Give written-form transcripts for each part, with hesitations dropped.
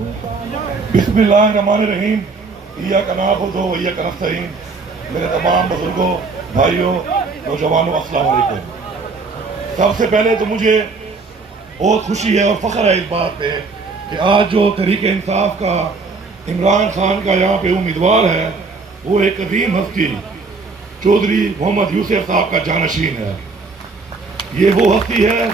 بسم اللہ الرحمن الرحیم۔ ایاک نعبد و ایاک نستعین۔ میرے تمام بزرگوں، بھائیوں، نوجوانوں، السلام علیکم۔ سب سے پہلے تو مجھے بہت خوشی ہے اور فخر ہے اس بات پہ کہ آج جو تحریک انصاف کا عمران خان کا یہاں پہ امیدوار ہے وہ ایک عظیم ہستی چودھری محمد یوسف صاحب کا جانشین ہے۔ یہ وہ ہستی ہے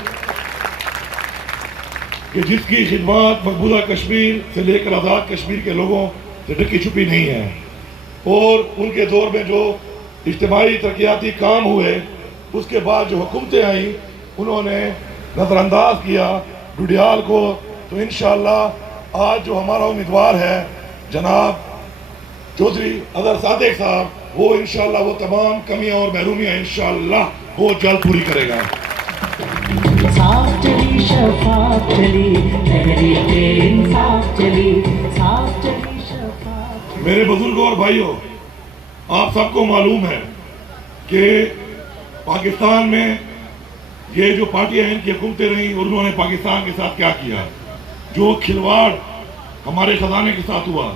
کہ جس کی خدمات مقبوضہ کشمیر سے لے کر آزاد کشمیر کے لوگوں سے ڈھکی چھپی نہیں ہے، اور ان کے دور میں جو اجتماعی ترقیاتی کام ہوئے اس کے بعد جو حکومتیں آئیں انہوں نے نظر انداز کیا ڈوڈیال کو۔ تو انشاءاللہ آج جو ہمارا امیدوار ہے جناب چودھری اظہر صادق صاحب، وہ انشاءاللہ وہ تمام کمیاں اور محرومیاں انشاءاللہ وہ جلد پوری کرے گا۔ صاف چلی شفاف چلی تحریک انصاف چلی، صاف چلی شفاف۔ میرے بزرگوں اور بھائیوں، آپ سب کو معلوم ہے کہ پاکستان میں یہ جو پارٹیاں ہیں ان کی حکومتیں رہیں اور انہوں نے پاکستان کے ساتھ کیا کیا، جو کھلواڑ ہمارے خزانے کے ساتھ ہوا،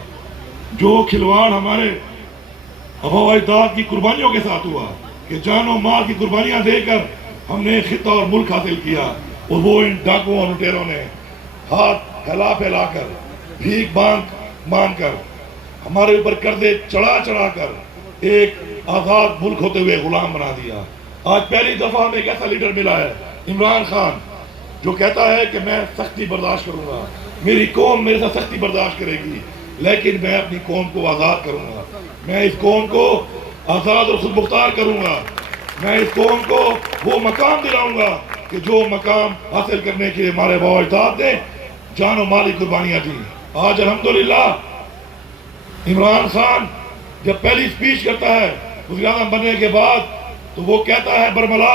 جو کھلواڑ ہمارے آباء و اجداد کی قربانیوں کے ساتھ ہوا کہ جان و مال کی قربانیاں دے کر ہم نے خطہ اور ملک حاصل کیا، اور وہ ان ڈاکوؤں اور لٹیروں نے ہاتھ پھیلا پھیلا کر بھیک مانگ کر ہمارے اوپر قرضے چڑھا کر ایک آزاد ملک ہوتے ہوئے غلام بنا دیا۔ آج پہلی دفعہ ہمیں ایک ایسا لیڈر ملا ہے عمران خان جو کہتا ہے کہ میں سختی برداشت کروں گا، میری قوم میرے ساتھ سختی برداشت کرے گی، لیکن میں اپنی قوم کو آزاد کروں گا، میں اس قوم کو آزاد اور خود مختار کروں گا، میں اس قوم کو وہ مقام دلاؤں گا کہ جو مقام حاصل کرنے کے لیے ہمارے آباء و اجداد نے جان و مال کی قربانیاں دیں۔ آج الحمدللہ عمران خان جب پہلی سپیچ کرتا ہے وزیر اعظم بننے کے بعد تو وہ کہتا ہے برملا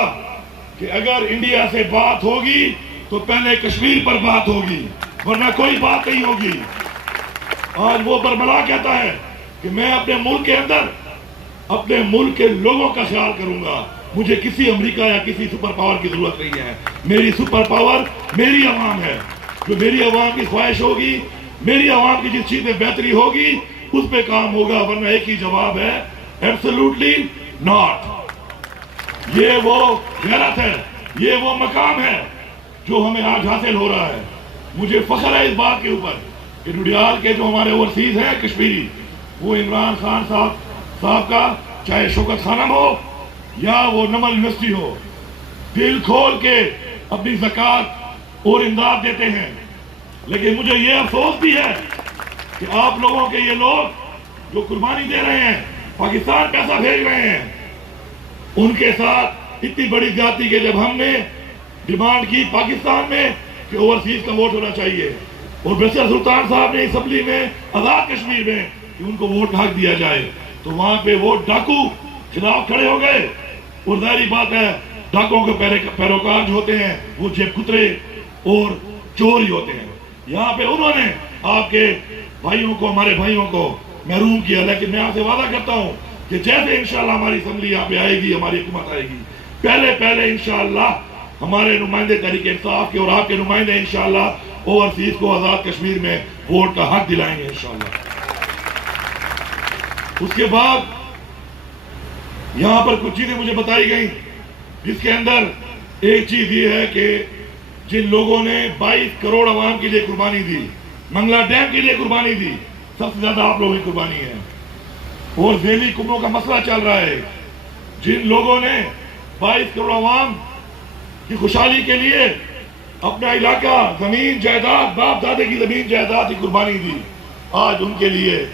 کہ اگر انڈیا سے بات ہوگی تو پہلے کشمیر پر بات ہوگی ورنہ کوئی بات نہیں ہوگی۔ آج وہ برملا کہتا ہے کہ میں اپنے ملک کے اندر اپنے ملک کے لوگوں کا خیال کروں گا، مجھے کسی امریکہ یا کسی سپر پاور کی ضرورت نہیں ہے، میری سپر پاور میری عوام ہے، جو میری عوام کی خواہش ہوگی، میری عوام کی جس چیز میں بہتری ہوگی اس پہ کام ہوگا، ورنہ ایک ہی جواب ہے ایبسولوٹلی ناٹ۔ یہ وہ غیرت ہے، یہ وہ مقام ہے جو ہمیں آج حاصل ہو رہا ہے۔ مجھے فخر ہے اس بات کے اوپر کہ ڈوڈیال کے جو ہمارے اوورسیز ہیں کشمیری، وہ عمران خان صاحب کا چاہے شوکت خانم ہو یا وہ نمل یونیورسٹی ہو، دل کھول کے اپنی زکوٰۃ اور امداد دیتے ہیں۔ لیکن مجھے یہ افسوس بھی ہے کہ آپ لوگوں کے یہ لوگ جو قربانی دے رہے ہیں، پاکستان پیسہ بھیج رہے ہیں، ان کے ساتھ اتنی بڑی زیادتی کہ جب ہم نے ڈیمانڈ کی پاکستان میں کہ اوورسیز کا ووٹ ہونا چاہیے، اور برسر سلطان صاحب نے اسمبلی میں آزاد کشمیر میں کہ ان کو ووٹ کا حق دیا جائے، تو وہاں پہ وہ ڈاکو خلاف کھڑے ہو گئے، اور ظاہری بات ہے ڈاکوں کے پیروکار جو ہوتے ہیں وہ جیب کترے اور چور ہی ہوتے ہیں۔ یہاں پہ انہوں نے آپ کے بھائیوں کو، ہمارے بھائیوں کو محروم کیا، لیکن میں آپ سے وعدہ کرتا ہوں کہ جیسے انشاءاللہ ہماری اسمبلی یہاں پہ آئے گی، ہماری حکومت آئے گی، پہلے انشاءاللہ ہمارے نمائندے تحریک انصاف کے اور آپ کے نمائندے انشاءاللہ اوورسیز کو آزاد کشمیر میں ووٹ کا حق دلائیں گے انشاءاللہ۔ اس کے بعد یہاں پر کچھ چیزیں مجھے بتائی گئیں جس کے اندر ایک چیز یہ ہے کہ جن لوگوں نے 22 کروڑ عوام کے لیے قربانی دی، منگلا ڈیم کے لیے قربانی دی، سب سے زیادہ آپ لوگوں کی قربانی ہے، اور ذیلی کنبوں کا مسئلہ چل رہا ہے، جن لوگوں نے 22 کروڑ عوام کی خوشحالی کے لیے اپنا علاقہ، زمین جائیداد، باپ دادے کی زمین جائیداد کی قربانی دی، آج ان کے لیے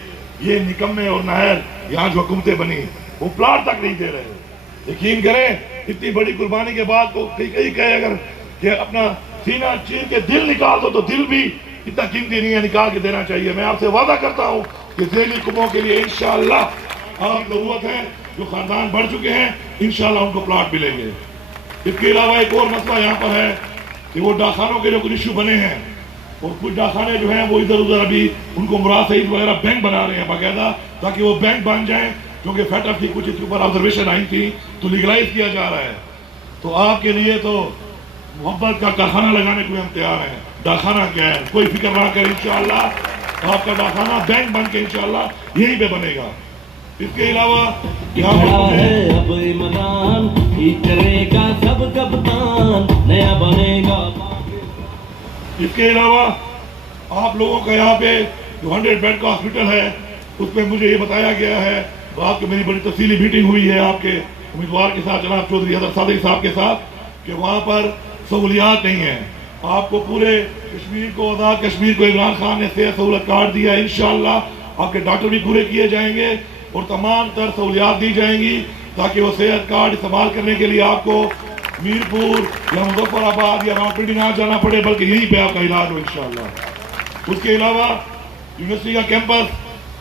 یہ نکمے اور نااہل یہاں جو حکومتیں بنی وہ پلاٹ تک نہیں دے رہے۔ یقین کریں اتنی بڑی قربانی کے بعد کو کئی کہے اگر کہ اپنا سینہ چیر کے دل نکال دو تو دل بھی اتنا قیمتی نہیں ہے، نکال کے دینا چاہیے۔ میں آپ سے وعدہ کرتا ہوں کہ ذیلی کنبوں کے لیے انشاءاللہ آپ ضرورت ہے، جو خاندان بڑھ چکے ہیں انشاءاللہ ان کو پلاٹ ملیں گے۔ اس کے علاوہ ایک اور مسئلہ یہاں پر ہے کہ وہ ڈاکخانوں کے جو کچھ ایشو بنے ہیں، اور کچھ ڈاکخانے جو ہیں وہ ادھر ادھر ابھی ان کو مراد سعید وغیرہ بینک بنا رہے ہیں باقاعدہ، تاکہ وہ بینک بن جائیں، کیونکہ فیٹر تھی کچھ اس کے اوپر آبزرویشن آئی تھی تو لیگلائز کیا جا رہا ہے۔ تو آپ کے لیے تو محبت کا کارخانہ لگانے کو ہم تیار ہیں، ڈاکخانہ کیا ہے، کوئی فکر نہ کریں انشاءاللہ आपका डाकखाना बैंक बन के इंशाल्लाह यहीं पे बनेगा। इसके अलावा यहाँ खड़ा पर है अब इमरान, ठीक करेगा सब कप्तान, नया बनेगा। इसके अलावा आप लोगों का यहाँ पे जो 100 बेड का हॉस्पिटल है उसमें मुझे ये बताया गया है, रात को मेरी बड़ी तफसीली मीटिंग हुई है आपके उम्मीदवार के साथ, जनाब चौधरी हज़रत सादिक साहब के साथ, कि वहाँ पर सहूलियात नहीं है। आपको पूरे कश्मीर को, आज़ाद कश्मीर को इमरान खान ने सेहत सहूलत कार्ड दिया। इंशाअल्लाह आपके डॉक्टर भी पूरे किए जाएंगे और तमाम तर सहूलियात दी जाएंगी ताकि वो सेहत कार्ड इस्तेमाल करने के लिए आपको मीरपुर या मुजफ्फराबाद या रावलपिंडी ना जाना पड़े, बल्कि यहीं पे आपका इलाज हो इंशाअल्लाह। उसके अलावा यूनिवर्सिटी का कैंपस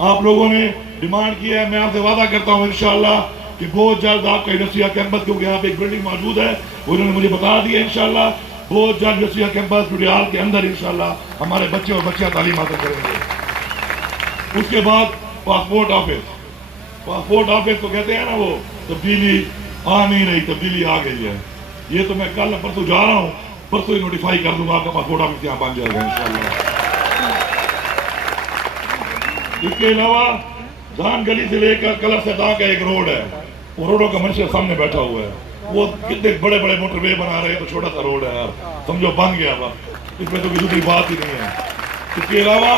आप लोगों ने डिमांड किया है, मैं आपसे वादा करता हूँ इंशाअल्लाह कि बहुत जल्द आपका यूनिवर्सिटी का कैंपस, क्योंकि यहाँ पे एक बिल्डिंग मौजूद है वो इन्होंने मुझे बता दिया, इंशाअल्लाह बहुत जल्द यूनिवर्सिटी का कैंपस टुडियाल के अंदर इंशाअल्लाह हमारे बच्चे और बच्चियाँ तालीम हासिल करेंगे। उसके बाद पासपोर्ट ऑफिस तो कहते हैं ना, वो तब्दीली आ नहीं रही, तब्दीली आ गई है। ये तो मैं कल परसों जा रहा हूँ, परसों ही नोटिफाई कर दूंगा, आपका पासपोर्ट ऑफिस यहाँ बन जाएगा इंशाअल्लाह। इसके अलावा धान गली से लेकर कलर से का एक रोड है, वो रोडों का मंशर सामने बैठा हुआ है, वो कितने बड़े बड़े मोटरवे बना रहे हैं, तो छोटा सा रोड है यार, समझो बन गया बस, इसमें तो दूसरी बात ही नहीं है। इसके अलावा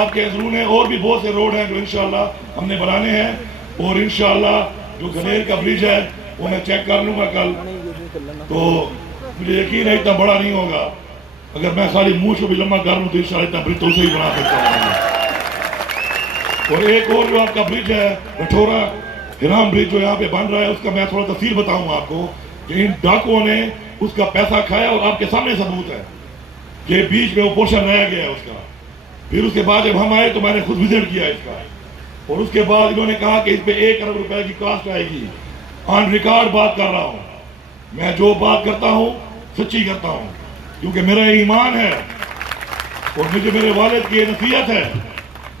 आपके अंदरूने और भी बहुत से रोड हैं जो इंशाअल्लाह हमने बनाने हैं, और इंशाअल्लाह जो गनेर का ब्रिज है वो मैं चेक कर लूंगा कल, तो मुझे यकीन है इतना बड़ा नहीं होगा, अगर मैं सारी मुँह को भी लंबा कर लूँ तो इंशाअल्लाह इतना ब्रिज तो उसे ही बना सकता हूँ। और एक और जो आपका ब्रिज है रठौरा हिराम ब्रिज जो यहाँ पे बन रहा है, उसका मैं थोड़ा तफसील बताऊँ आपको कि इन डाकुओं ने उसका पैसा खाया, और आपके सामने सबूत है कि बीच में वो पोर्शन रह गया है उसका। फिर उसके बाद जब हम आए तो मैंने खुद विजिट किया इसका, और उसके बाद इन्होंने कहा कि इस पे 1 अरब रुपए की कॉस्ट आएगी। ऑन रिकॉर्ड बात कर रहा हूँ, मैं जो बात करता हूँ सच्ची करता हूँ, क्योंकि मेरा ईमान है और मुझे मेरे वालिद की नसीहत है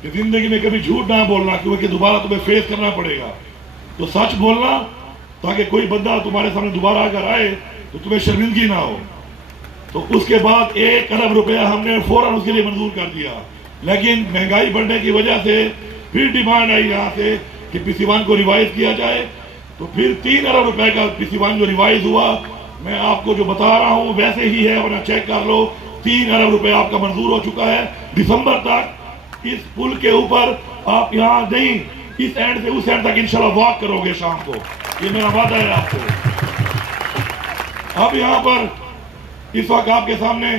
कि जिंदगी में कभी झूठ ना बोलना, क्योंकि दोबारा तुम्हें फेस करना पड़ेगा। तो सच बोलना ताकि कोई बंदा तुम्हारे सामने दोबारा अगर आए तो तुम्हें शर्मिंदगी ना हो। तो उसके बाद 1 अरब रुपया हमने फौरन उसके लिए मंजूर कर दिया, लेकिन महंगाई बढ़ने की वजह से फिर डिमांड आई यहाँ से कि PC1 को रिवाइज किया जाए, तो फिर 3 अरब रुपए का PC1 जो रिवाइज हुआ, मैं आपको जो बता रहा हूँ वैसे ही है, वरना चेक कर लो, 3 अरब रुपए आपका मंजूर हो चुका है। दिसंबर तक इस पुल के ऊपर आप यहाँ नहीं, इस एंड से उस एंड तक इंशाल्लाह वॉक करोगे शाम को, ये मेरा वादा है आपसे। अब यहाँ पर इस वक्त आपके सामने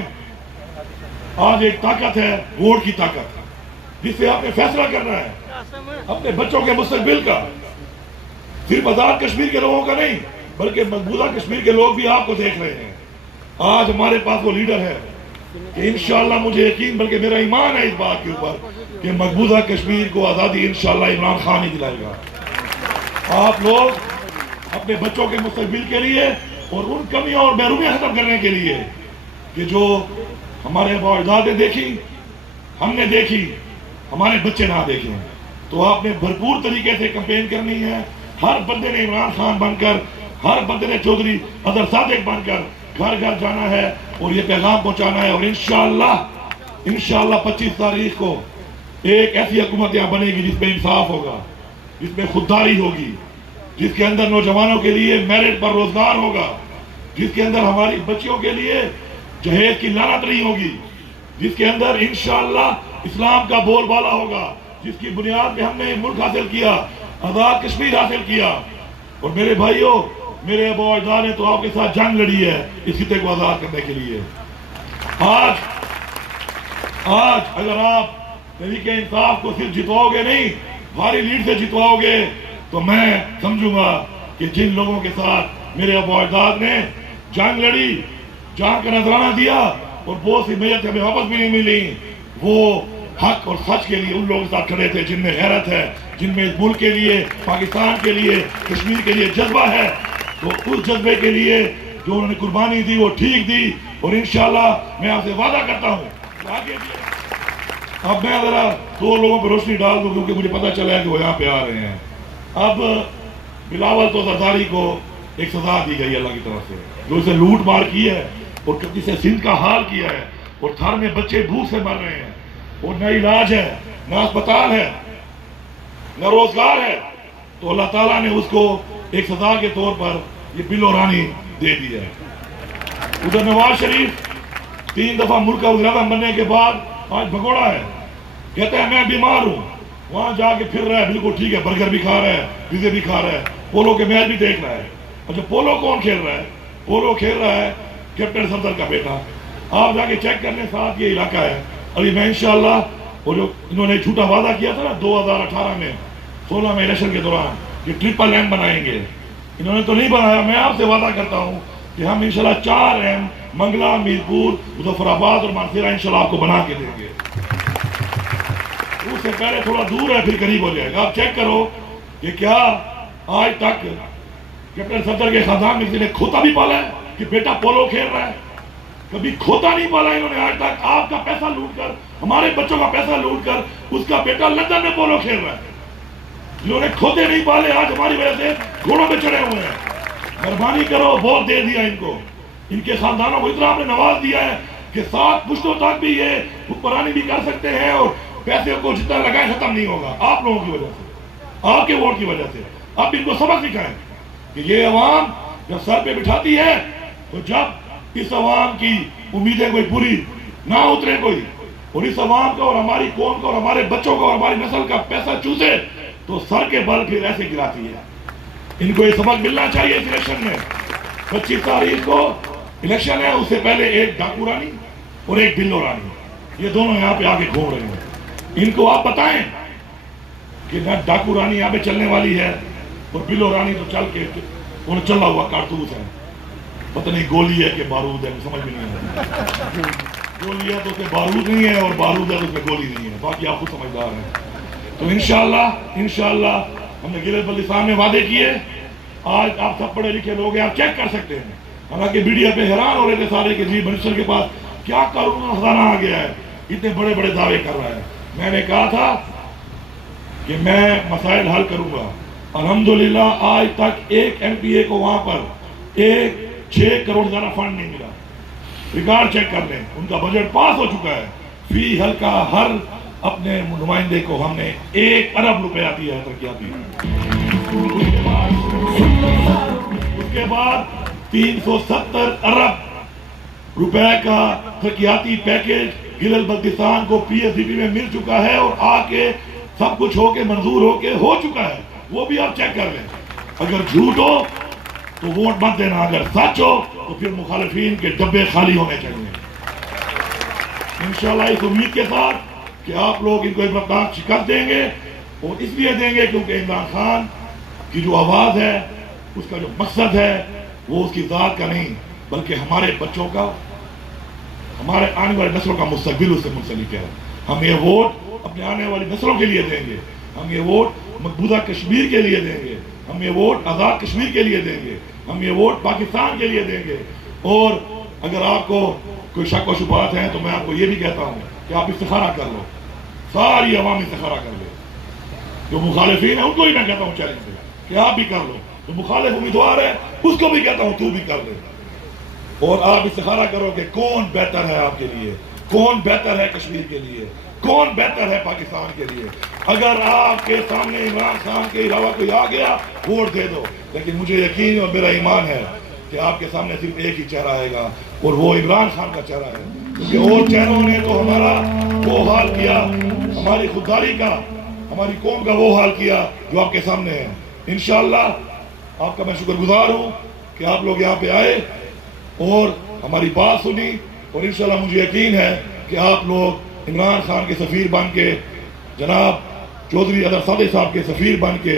आज एक ताकत है, वोट की ताकत, जिससे आपने फैसला करना है अपने बच्चों के मुस्तकबिल का, सिर्फ आजाद कश्मीर के लोगों का नहीं बल्कि मकबूजा कश्मीर के लोग भी आपको देख रहे हैं। आज हमारे पास वो लीडर है कि इंशाअल्लाह मुझे यकीन बल्कि मेरा ईमान है इस बात के ऊपर कि मकबूजा कश्मीर को आज़ादी इंशाअल्लाह इमरान खान ही दिलाएगा। आप लोग अपने बच्चों के मुस्तकबिल के लिए और उन कमियों और महरूमियां खत्म करने के लिए कि जो हमारे अजदाद ने देखी, हमने देखी, हमारे बच्चे ना देखें, तो आपने भरपूर तरीके से कैंपेन करनी है। हर बंदे ने इमरान खान बनकर, हर बंदे ने चौधरी हज़रत सादिक बनकर घर घर जाना है और ये पैगाम पहुंचाना है। और इंशाअल्लाह 25 तारीख को एक ऐसी हुकूमत यहाँ बनेगी जिसमें इंसाफ होगा, जिसमें खुददारी होगी, जिसके अंदर नौजवानों के लिए मेरिट पर रोजगार होगा, जिसके अंदर हमारी बच्चियों के लिए जहेज की लानत नहीं होगी, जिसके अंदर इंशाअल्लाह इस्लाम का बोलबाला होगा, जिसकी बुनियाद पे हमने मुल्क हासिल किया, आजाद कश्मीर हासिल किया। और मेरे भाइयों, मेरे अबू अजदाद ने तो आपके साथ जंग लड़ी है इस खिते को आजाद करने के लिए। आज अगर आप तरीके इंसाफ को सिर्फ जितवाओगे नहीं, भारी लीड से जितवाओगे, तो मैं समझूंगा कि जिन लोगों के साथ मेरे अबू अजदाद ने जंग लड़ी, जंग का नजराना दिया और बहुत सी मैयत हमें वापस भी नहीं मिली, वो हक और सच के लिए उन लोगों के साथ खड़े थे जिनमें गैरत है, जिनमें मुल्क के लिए, पाकिस्तान के लिए, कश्मीर के लिए जज्बा है। तो उस जज्बे के लिए जो उन्होंने कुर्बानी दी वो ठीक दी, और इंशाअल्लाह मैं आपसे वादा करता हूँ आगे भी। अब मैं जरा 2 लोगों पर रोशनी डाल दूं क्योंकि मुझे पता चला है कि वो यहाँ पे आ रहे हैं। अब बिलावल तो जरदारी को एक सजा दी गई अल्लाह की तरफ से, जो इसे लूट मार की है और किसी से सिंध का हाल किया है, और थर में बच्चे भूख से मर रहे हैं। वो न इलाज है, न अस्पताल है, न रोजगार है, तो अल्लाह ताला ने उसको एक सजा के तौर पर ये बिलो रानी दे दी है। उधर नवाज शरीफ 3 दफा मुल्क का वज़ीर-ए-आज़म बनने के बाद आज भगोड़ा है, कहता है मैं बीमार हूँ, वहां जाके फिर रहा है, बिल्कुल ठीक है, बर्गर भी खा रहा है, पिज़्ज़े भी खा रहा है, पोलो के मैच भी देख रहा है। अच्छा, पोलो कौन खेल रहा है? पोलो खेल रहा है कैप्टन सफदर का बेटा। आप जाके चेक करने, साथ ये इलाका है। अभी मैं इंशाल्लाह वो जो इन्होंने झूठा वादा किया था ना 2018 में 16 में इलेक्शन के दौरान कि ट्रिपल एम बनाएंगे, इन्होंने तो नहीं बनाया। मैं आपसे वादा करता हूँ कि हम इंशाल्लाह 4 एम मंगला, मीरपुर, मुजफ्फराबाद और मानसेरा इंशाल्लाह आपको बना के देंगे। उससे पहले थोड़ा दूर है, फिर करीब हो जाएगा। आप चेक करो कि क्या आज तक कैप्टन सफदर के खानदान में किसी ने खोता भी पाला है कि बेटा पोलो खेल रहा है? कभी खोता नहीं पाला इन्होंने आज तक। आपका पैसा लूट कर, हमारे बच्चों का पैसा लूट कर उसका बेटा लंदन में पोलो खेल रहा है। जिन्होंने खोते नहीं पाले आज हमारी वजह से घोड़ों पे चढ़े हुए हैं। मेहरबानी करो, वोट दे दिया इनको। इनके खानदानों को इतना आपने नवाज दिया है कि 7 पुश्तों तक भी ये हुक्मरानी भी कर सकते हैं और पैसे को जितना लगाए खत्म नहीं होगा। आप लोगों की वजह से, आपके वोट की वजह से। अब इनको सबक सिखाएं कि ये अवाम जब सर पे बिठाती है, तो जब इस अवाम की उम्मीदें कोई पूरी ना उतरे कोई, और इस अवाम का और हमारी कौम का और हमारे बच्चों का और हमारी नस्ल का पैसा चूसे, तो सर के बल फिर ऐसे गिराती है। इनको ये सबक मिलना चाहिए इस इलेक्शन में। 25 तारीख को इलेक्शन है, उससे पहले एक डाकू रानी और एक बिल्लो रानी, ये दोनों यहाँ पे आके घूम रहे हैं। इनको आप बताएं कि ना डाकू रानी यहाँ पे चलने वाली है और बिल्लो रानी तो चल के उन्हें चला हुआ कारतूस है। पता नहीं गोली है कि बारूद है, समझ में नहीं आता। गोली है तो उसमें बारूद नहीं है और बारूद है तो उसमें गोली नहीं है। बाकी आप खुद समझदार हैं। तो इंशाल्लाह हमने गिरल बल्दी साहब ने वादे किए। आज आप सब पढ़े लिखे लोग हैं, आप चेक कर सकते हैं। हालांकि मीडिया पे हैरान हो रहे थे सारे कि जी मिनिस्टर के पास क्या कानून खजाना आ गया है, इतने बड़े बड़े दावे कर रहा है। मैंने कहा था कि मैं मसाइल हल करूंगा। अल्हम्दुलिल्लाह आज तक एक एमपीए को वहां पर 6 करोड़ ज्यादा फंड नहीं मिला। रिकॉर्ड चेक कर लें, उनका बजट पास हो चुका है। फी हल्का हर अपने नुमाइंदे को हमने 1 अरब रुपया दिया है तरक्याती। उसके बाद 370 अरब रुपए का तरक्याती पैकेज गिलल बल्तिस्तान को पीएसडीपी में मिल चुका है और आके सब कुछ होके मंजूर होके हो चुका है। वो भी आप चेक कर लें। अगर झूठ हो तो वोट मत देना, अगर सच हो तो फिर मुखालिफिन के डब्बे खाली होने चाहिए। इंशाल्लाह इस उम्मीद के साथ कि आप लोग इनको एक बार शिकस्त देंगे, और इसलिए देंगे क्योंकि इमरान खान की जो आवाज़ है, उसका जो मकसद है, वो उसकी ज़ात का नहीं बल्कि हमारे बच्चों का, हमारे आने वाली नस्लों का मुस्तकबिल उससे मुंसलिक है। हम ये वोट अपने आने वाली नस्लों के लिए देंगे, हम ये वोट मकबूजा कश्मीर के लिए देंगे, हम ये वोट आज़ाद कश्मीर के लिए देंगे, हम ये वोट पाकिस्तान के लिए देंगे। और अगर आपको कोई शक व शुबहात हैं तो मैं आपको ये भी कहता हूँ कि आप इस्तिखारा कर लो, सारी अवाम इस्तिखारा कर लो। जो मुखालिफिन है उनको भी मैं कहता हूँ चैलेंज से कि आप भी कर लो। जो मुखालिफ उम्मीदवार है उसको भी कहता हूँ तू भी कर ले, और आप इस्तिखारा करो कि कौन बेहतर है आपके लिए, कौन बेहतर है कश्मीर के लिए, कौन बेहतर है पाकिस्तान के लिए। अगर आपके सामने इमरान खान के अलावा कोई आ गया, वोट दे दो। लेकिन मुझे यकीन और मेरा ईमान है कि आपके सामने सिर्फ एक ही चेहरा आएगा और वो इमरान खान का चेहरा है, क्योंकि और चेहरों ने तो हमारा वो हाल किया, हमारी खुददारी का, हमारी कौम का वो हाल किया जो आपके सामने है। इंशाअल्लाह आपका मैं शुक्रगुजार हूँ कि आप लोग यहाँ पे आए और हमारी बात सुनी, और इंशाअल्लाह मुझे यकीन है कि आप लोग इमरान खान के सफ़ीर बन के, जनाब चौधरी अदर सादे साहब के सफ़ीर बन के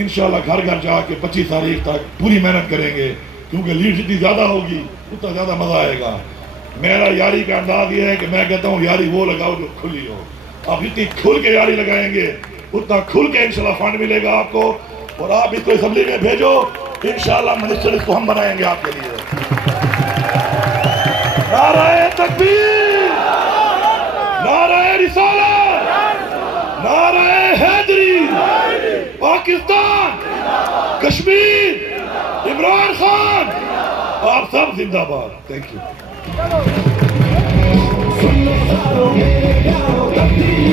इंशाअल्लाह घर घर जाके 25 तारीख तक पूरी मेहनत करेंगे, क्योंकि लीड जितनी ज़्यादा होगी उतना ज़्यादा मज़ा आएगा। मेरा यारी का अंदाज ये है कि मैं कहता हूँ यारी वो लगाओ जो खुली हो। आप जितनी खुल के यारी लगाएंगे उतना खुल के इंशाअल्लाह फंड मिलेगा आपको, और आप इसको असेंबली में भेजो, इंशाअल्लाह मिनिस्टर इसको हम बनाएंगे आपके लिए। नारे तकबीर, नारे रिसालत, नारे हैदरी, पाकिस्तान, कश्मीर, इमरान खान, आप सब जिंदाबाद। Thank you. सुन लो सारो मेरे प्यारो,